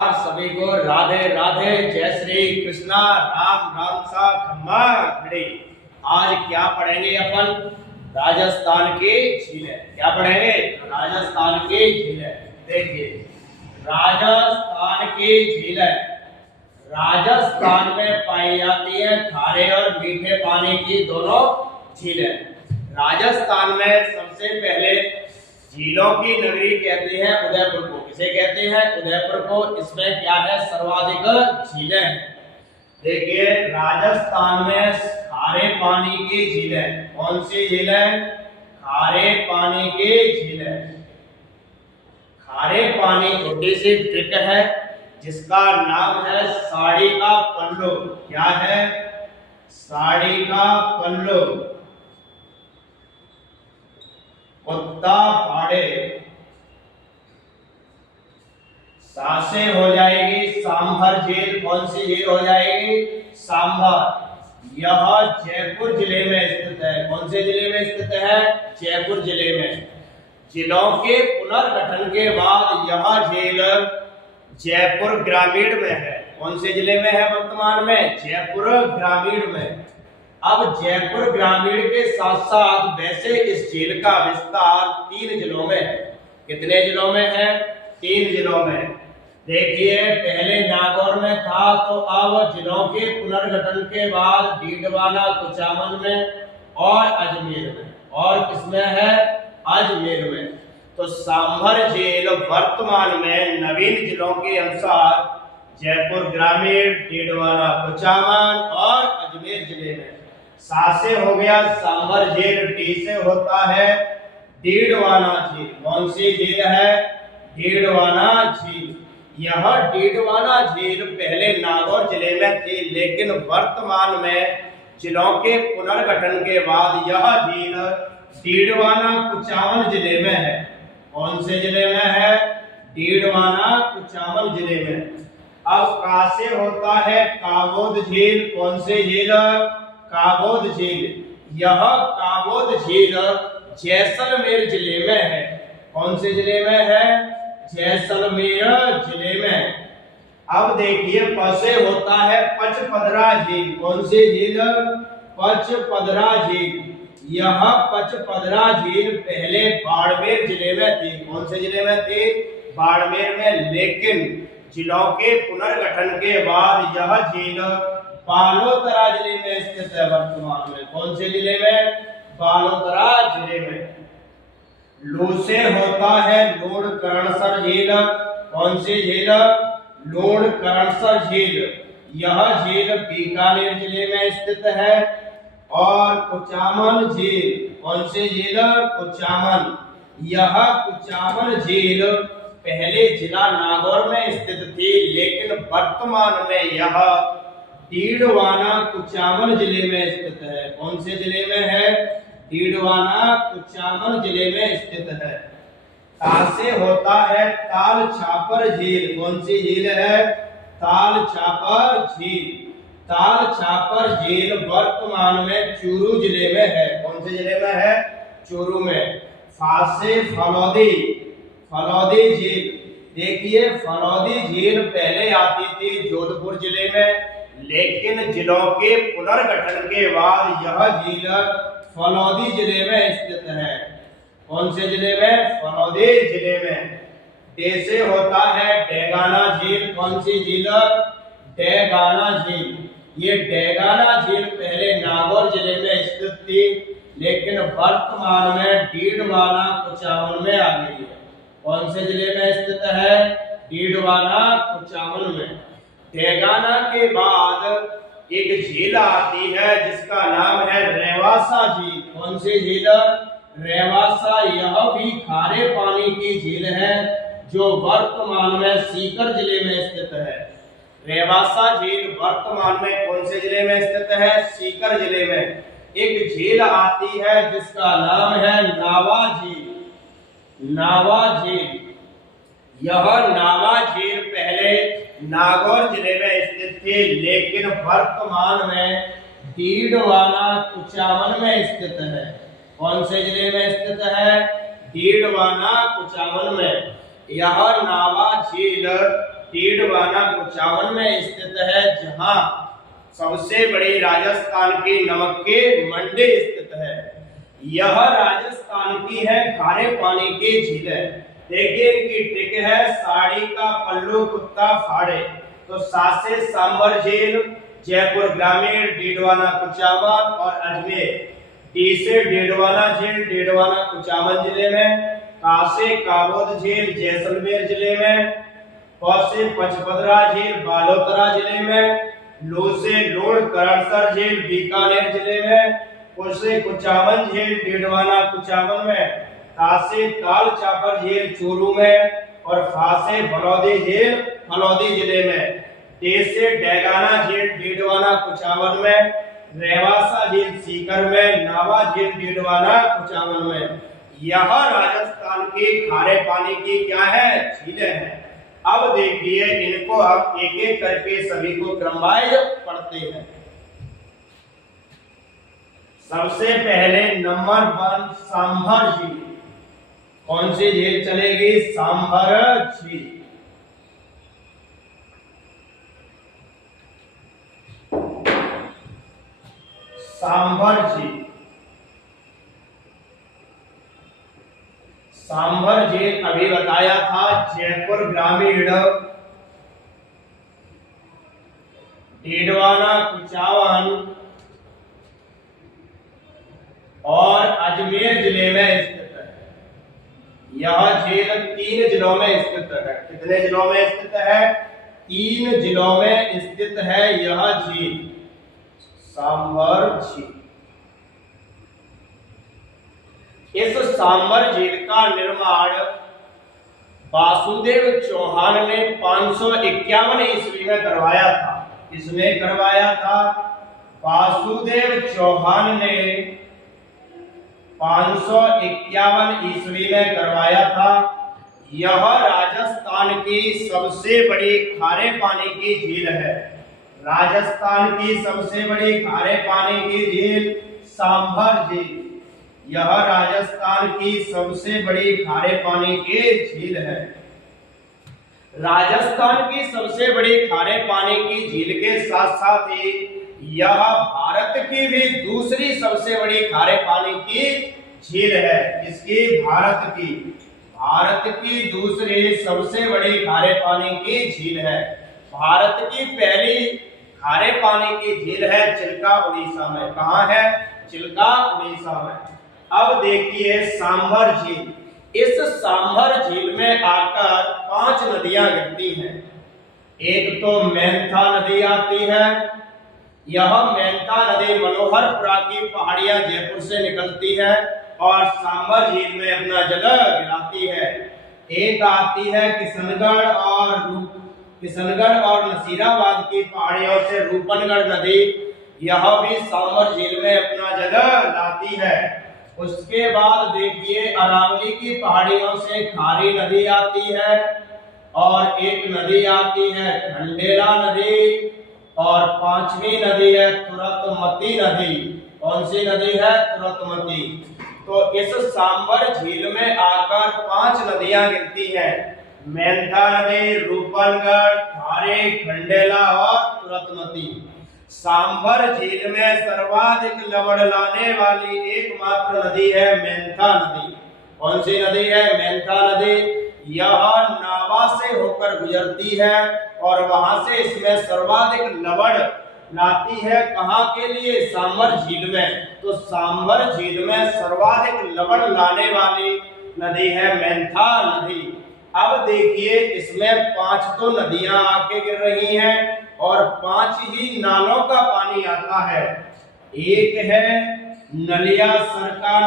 आप सभी को राधे राधे, जय श्री कृष्णा, राम राम सा खम्मा खड़ी। आज क्या पढ़ेंगे अपन? राजस्थान की झीलें। क्या पढ़ेंगे? राजस्थान की झीलें। देखिए, राजस्थान की झीलें राजस्थान में पाई जाती है खारे और मीठे पानी की दोनों झीलें। राजस्थान में सबसे पहले झीलों की नगरी कहते हैं उदयपुर को। किसे कहते हैं? उदयपुर को। इसमें क्या है? सर्वाधिक झीलें हैं। देखिए, राजस्थान में खारे पानी की झीलें। कौन सी झीलें? खारे पानी की झीलें। खारे पानी छोटी सी ट्रिक है जिसका नाम है साड़ी का पल्लू। क्या है? साड़ी का पल्लू। कुत्ता पाड़े। सासे हो जाएगी सांभर झील। कौन सी झील हो जाएगी? सांभर। यह जयपुर जिले में स्थित है। कौन से जिले में स्थित है? जयपुर जिले में। जिलों के पुनर्गठन के बाद यह झील जयपुर ग्रामीण में है। कौन से जिले में है वर्तमान में? जयपुर ग्रामीण में। अब जयपुर ग्रामीण के साथ साथ वैसे इस झील का विस्तार 3 जिलों में है। कितने जिलों में है? 3 जिलों में। देखिए, पहले नागौर में था, तो अब जिलों के पुनर्गठन के बाद डीडवाना, कुचामन में और अजमेर में। और किसमें है? अजमेर में। तो सांभर झील वर्तमान में नवीन जिलों के अनुसार जयपुर ग्रामीण, डीडवाना, कुचामन और अजमेर जिले में। सा से हो गया सांभर झील, डी से होता है डीडवाना झील। कौन सी झील है? डीडवाना झील। यह डीडवाना झील पहले नागौर जिले में थी, लेकिन वर्तमान में जिलों के पुनर्गठन के बाद यह झील डीडवाना, कुचामन जिले में है। कौन से जिले में है? डीडवाना, कुचामन जिले में। अब का से होता है काबोद झील। कौन से झील? काबोद झील। यह काबोद झील जैसलमेर जिले में है। कौन से जिले में है? जैसलमेर जिले में। अब देखिए, प से होता है पचपदरा झील। कौन सी झील? पचपदरा झील। यह पचपदरा झील पहले बाड़मेर जिले में थी। कौन से जिले में थी? बाड़मेर में। लेकिन जिलों के पुनर्गठन के बाद यह झील बालोतरा जिले में स्थित है वर्तमान में। कौन से जिले में? बालोतरा जिले में। लू से होता है लूणकरणसर झील। कौन सी झील? लूणकरणसर झील। यह झील बीकानेर जिले में स्थित है। और कुचामन झील। कौन सी झील? कुचामन। यह कुचामन झील पहले जिला नागौर में स्थित थी, लेकिन वर्तमान में यह डीडवाना, कुचामन जिले में स्थित है। कौन से जिले में है? डीडवाना, कुचामन जिले में स्थित है। ता से होता है ताल छापर झील। कौन सी झील है? ताल छापर झील। ताल छापर झील वर्तमान में चूरू जिले में है। कौन से जिले में है? चूरू में। फा से फलौदी। फलौदी झील। देखिए, फलौदी झील पहले आती थी जोधपुर जिले में, लेकिन जिलों के पुनर्गठन के बाद यह झील फलौदी जिले में स्थित है। कौन से जिले में? फलौदी जिले में। डे से होता है डेगाना झील। कौन सी झील? डेगाना झील। ये डेगाना झील पहले नागौर जिले में स्थित थी, लेकिन वर्तमान में डीडवाना, कुचामन में आ गई है। कौन से जिले में स्थित है? डीडवाना, कुचामन में। डेगाना के बाद एक झील आती है जिसका नाम है रेवासा झील। कौन सी झील? रेवासा। यह भी खारे पानी की झील है जो वर्तमान में सीकर जिले में स्थित है। रेवासा झील वर्तमान में कौन से जिले में स्थित है? सीकर जिले में। एक झील आती है जिसका नाम है नावा झील। नावा झील। यह नावा झील पहले नागौर जिले में स्थित थी, लेकिन वर्तमान में डीडवाना, कुचामन में स्थित है। कौन से जिले में स्थित है? डीडवाना, कुचामन में। यह नावा झील डीडवाना कुचामन में स्थित है, जहां सबसे बड़ी राजस्थान की नमक की मंडी स्थित है। यह राजस्थान की है खारे पानी की झील है। देखिए इनकी ट्रिक है, साड़ी का पल्लू कुत्ता फाड़े। तो सासे सांभर झील, जयपुर ग्रामीण, डीडवाना कुचामन और अजमेर। डी से डीडवाना झील, डीडवाना कुचामन जिले में। का से काबोद झील, जैसलमेर जिले में। प से पचपदरा झील, बालोतरा जिले में। लो से लोण करणसर झील, बीकानेर जिले में। कु से कुचामन झील, डीडवाना कुचामन में। ता से ताल चापर झील, चूरू में। और फा से फलौदी झील, फलौदी जिले में। टे से डेगाना झील, डीडवाना कुचामन में। रेवासा झील, सीकर में। नावा झील, डीडवाना कुचामन में। यह राजस्थान की खारे पानी की क्या है, झीलें हैं। अब देखिए इनको हम एक एक करके सभी को क्रमवाइज पढ़ते हैं। सबसे पहले नंबर 1 सांभर झील। कौन सी झील चलेगी, सांभर झील। सांभर झील, सांभर झील अभी बताया था, जयपुर ग्रामीण, डीडवाना कुचामन और अजमेर जिले में स्थित है। यह झील 3 जिलों में स्थित है। कितने जिलों में स्थित है, 3 जिलों में स्थित है यह झील, सांभर झील। इस सांभर झील का निर्माण वासुदेव चौहान ने 551 ईस्वी में करवाया था। किसने करवाया था, वासुदेव चौहान ने 551 ईस्वी में करवाया था। यह राजस्थान की सबसे बड़ी खारे पानी की झील है। राजस्थान की सबसे बड़ी खारे पानी की झील सांभर झील। यह राजस्थान की सबसे बड़ी खारे पानी की झील है। राजस्थान की सबसे बड़ी खारे पानी की झील के साथ साथ ही यह भारत की भी दूसरी सबसे बड़ी खारे पानी की झील है। इसकी भारत की दूसरी सबसे बड़ी खारे पानी की झील है। भारत की पहली खारे पानी की झील है चिल्का, उड़ीसा में। कहाँ है, चिल्का, उड़ीसा में। अब देखिए सांभर झील। इस सांभर झील में आकर 5 नदियां गिरती हैं। एक तो मेंथा नदी आती है। यह मेंथा नदी मनोहरपुरा की पहाड़ियां जयपुर से निकलती है और सांभर झील में अपना जल गिराती है। एक आती है किशनगढ़ और नसीराबाद की पहाड़ियों से रूपनगढ़ नदी। यह भी सांभर झील में अपना जल लाती है। उसके बाद देखिए अरावली की पहाड़ियों से खारी नदी आती है और एक नदी आती है खंडेला नदी और 5वीं नदी है तुरतमती नदी। कौन सी नदी है, तुरतमती। तो इस सांभर झील में आकर 5 नदियां गिरती हैं, मेंथा नदी, रूपनगढ़, खारी, खंडेला और तुरतमती। सांभर झील में सर्वाधिक लवण लाने वाली एकमात्र नदी है मेंथा नदी। कौन सी नदी है, मेंथा नदी। यह नावा से होकर गुजरती है और वहां से इसमें सर्वाधिक लवण लाती है। कहाँ के लिए, सांभर झील में। तो सांभर झील में सर्वाधिक लवण लाने वाली नदी है मेंथा नदी। अब देखिए इसमें 5 तो नदियां आके गिर रही हैं और 5 ही नालों का पानी आता है। एक है नलिया सरका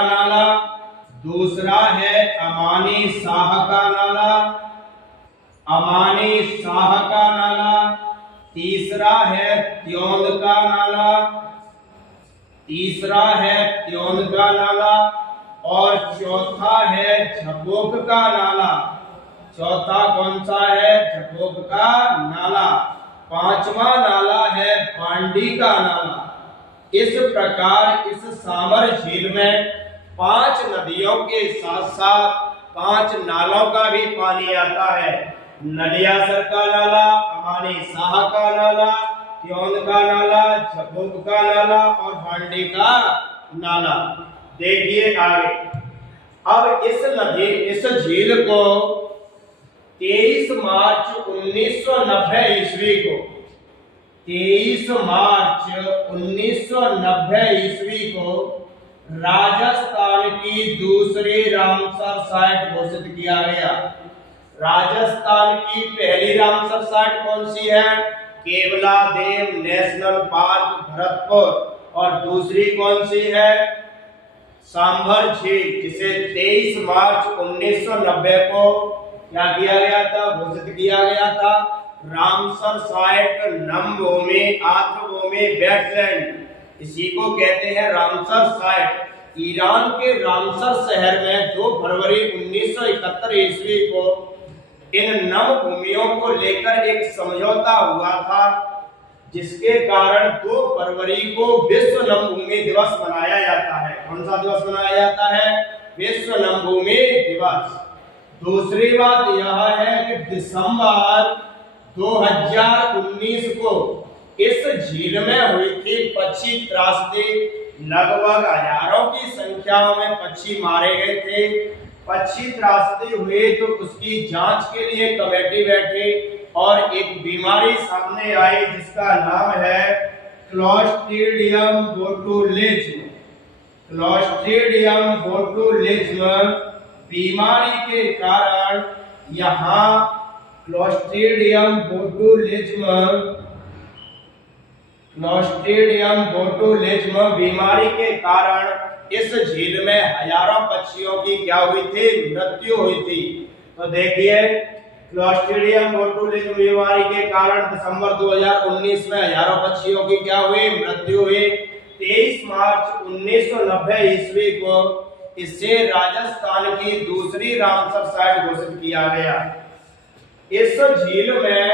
नाला, दूसरा है अमानी शाह का नाला, तीसरा है त्योंद का नाला और चौथा है झपोक का नाला। चौथा कौन सा है, झपोक का नाला। 5वां नाला है बांडी का नाला। इस प्रकार इस सांभर झील में 5 नदियों के साथ साथ 5 नालों का भी पानी आता है। नलियासर का नाला, अमानी शाह का नाला, त्योंद का नाला, झबुक का नाला और भांडी का नाला। देखिए आगे, अब इस झील को 23 मार्च 1990 ईस्वी को 23 मार्च 1990 ईस्वी को राजस्थान की दूसरी रामसर साइट घोषित किया गया। राजस्थान की पहली रामसर साइट कौन सी है? Keoladeo national park Bharatpur. और दूसरी कौन सी है? सांभर झील, जिसे 23 मार्च 1990 को क्या किया गया था? घोषित किया गया था रामसर साइट नमभूमि आर्द्रभूमि वेटलैंड। इसी को कहते हैं रामसर साइट। ईरान के रामसर शहर में 2 फरवरी 1971 ईस्वी को इन नम भूमियों को लेकर एक समझौता हुआ था, जिसके कारण 2 फरवरी को विश्व नम भूमि दिवस मनाया जाता है। कौन सा दिवस मनाया जाता है? विश्व नम भूमि दिवस। दूसरी बात यह है कि दिसंबर 2019 को इस झील में हुई थी पक्षी त्रासदी। लगभग हजारों की संख्या में पक्षी मारे गए थे। पक्षी त्रासदी हुई तो उसकी जांच के लिए कमेटी बैठी और एक बीमारी सामने आई जिसका नाम है क्लोस्ट्रीडियम बोटुलिज्म। क्लोस्ट्रीडियम बोटुलिज्म बीमारी के कारण यहाँ क्लोस्ट्रीडियम बोटुलिज्म बीमारी के कारण इस झील में हजारों पक्षियों की क्या हुई थी? मृत्यु हुई थी। तो देखिए, क्लोस्ट्रीडियम बोटुलिज्म बीमारी के कारण दिसंबर 2019 में हजारों पक्षियों की क्या हुई? मृत्यु हुई। 23 मार्च 1990 ईस्वी को इसे राजस्थान की दूसरी रामसर साइट घोषित किया गया। इस झील में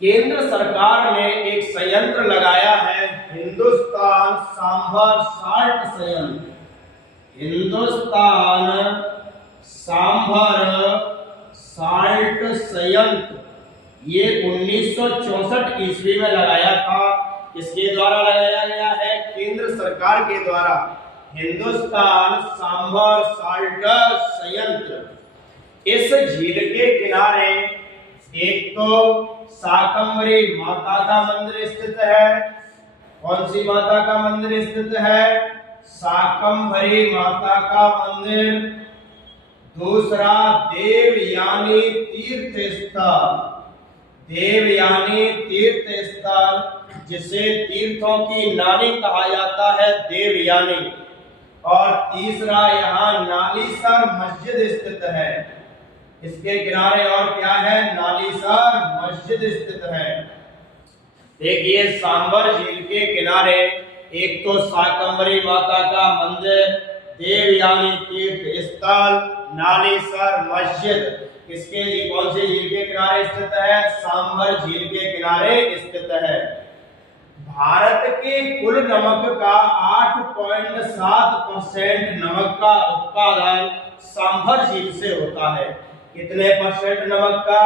केंद्र सरकार ने एक संयंत्र लगाया है, हिंदुस्तान सांभर साल्ट संयंत्र। हिंदुस्तान सांभर साल्ट संयंत्र ये 1964 ईस्वी में लगाया था। इसके द्वारा लगाया गया है केंद्र सरकार के द्वारा हिंदुस्तान सांभर साल्ट संयंत्र। इस झील के किनारे एक तो शाकंभरी माता का मंदिर स्थित है। कौन सी माता का मंदिर स्थित है? शाकंभरी माता का मंदिर। दूसरा देवयानी तीर्थ स्थल, देवयानी तीर्थ स्थल जिसे तीर्थों की नानी कहा जाता है, देवयानी। और तीसरा यहाँ नालीसर मस्जिद स्थित है। इसके किनारे और क्या है? नालीसर मस्जिद स्थित है। देखिए, सांभर झील के किनारे एक तो शाकंभरी माता का मंदिर, देवयानी तीर्थ स्थल, नालीसर मस्जिद। किसके लिए, कौन से झील के किनारे स्थित है? सांभर झील के किनारे स्थित है। भारत के कुल नमक का 8.7% नमक का उत्पादन सांभर झील से होता है। कितने परसेंट नमक का?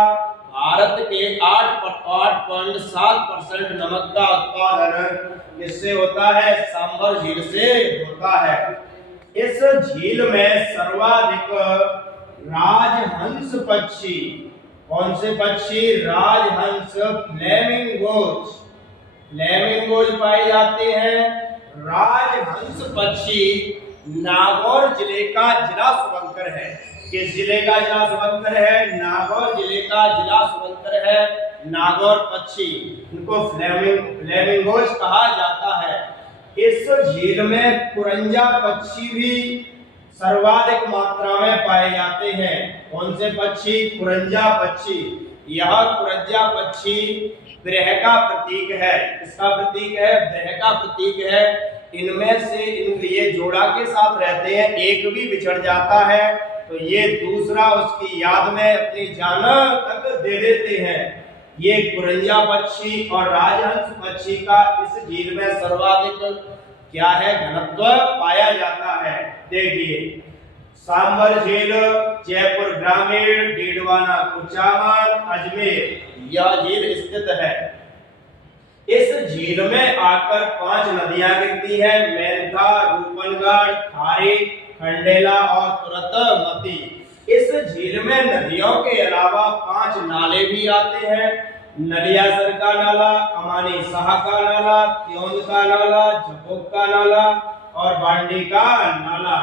भारत के 8.7% नमक का उत्पादन किससे होता है? सांभर झील से होता है। इस झील में सर्वाधिक राजहंस पक्षी, कौन से पक्षी? राजहंस फ्लेमिंगोज पाए जाते हैं। राजहंस पक्षी नागौर जिले का जिला शुभंकर है। किस जिले का जिला शुभंकर है? नागौर जिले का जिला शुभंकर है। नागौर पक्षी, इनको फ्लेमिंगोज कहा जाता है। इस झील में कुरंजा पक्षी भी सर्वाधिक मात्रा में पाए जाते हैं। कौन से पक्षी? कुरंजा पक्षी। यह कुरंजा पक्षी ग्रह का प्रतीक है। इसका प्रतीक है, ग्रह का प्रतीक है। इनमें से ये जोड़ा के साथ रहते हैं, एक भी बिछड़ जाता है तो ये दूसरा उसकी याद में अपनी जान तक दे देते हैं। ये कुरंजा पक्षी और राजहंस पक्षी का इस झील में सर्वाधिक क्या है? घनत्व पाया जाता है। देखिए, सांभर झील, जयपुर ग्रामीण, डीडवाना, कुचामन, अजमेर यह झील स्थित है। इस झील में आकर 5 नदियां गिरती है, मेंथा, रूपनगढ़, खारी, खंडेला और तुरतमती। इस झील में नदियों के अलावा 5 नाले भी आते हैं। नलियासर का नाला, अमानी शाह का नाला, त्योंद का नाला, झपोक का नाला और बांडी का नाला।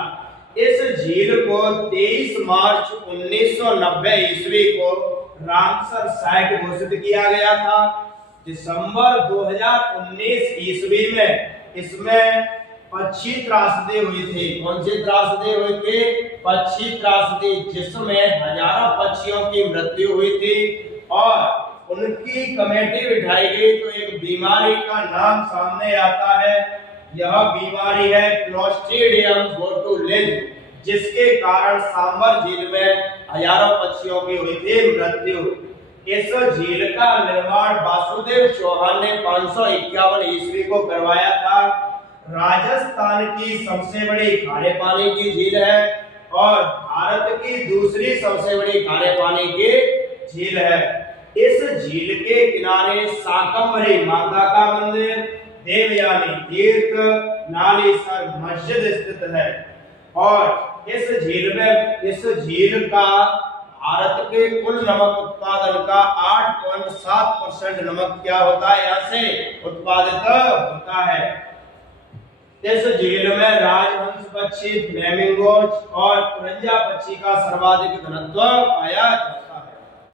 इस झील को 23 मार्च 1990 ईस्वी को रामसर साइट घोषित किया गया था। दिसंबर 2019 ईस्वी में इसमें पक्षी त्रासदी हुई थी। कौन सी त्रासदी हुई थी? पक्षी त्रासदी, जिसमें हजारों पक्षियों की मृत्यु हुई थी और उनकी कमेटी बिठाई गई तो एक बीमारी का नाम सामने आता है। यह बीमारी है क्लोस्ट्रीडियम बोटुलिन, जिसके कारण सांभर झील में हजारों पक्षियों की हुई थी मृत्यु। इस झील का निर्माण वासुदेव चौहान ने 551 ईस्वी को करवाया था। राजस्थान की सबसे बड़ी खारे पानी की झील है और भारत की दूसरी सबसे बड़ी खारे पानी की झील है। इस झील के किनारे शाकंभरी माता का मंदिर, देवयानी तीर्थ, नालीसर मस्जिद स्थित है और इस झील का भारत के कुल नमक उत्पादन का 8.7% नमक क्या होता है, यहाँ से उत्पादित होता है। इस झील में राजहंस पक्षी, फ्लेमिंगोज और कुरंजा पक्षी का सर्वाधिक घनत्व पाया जाता है।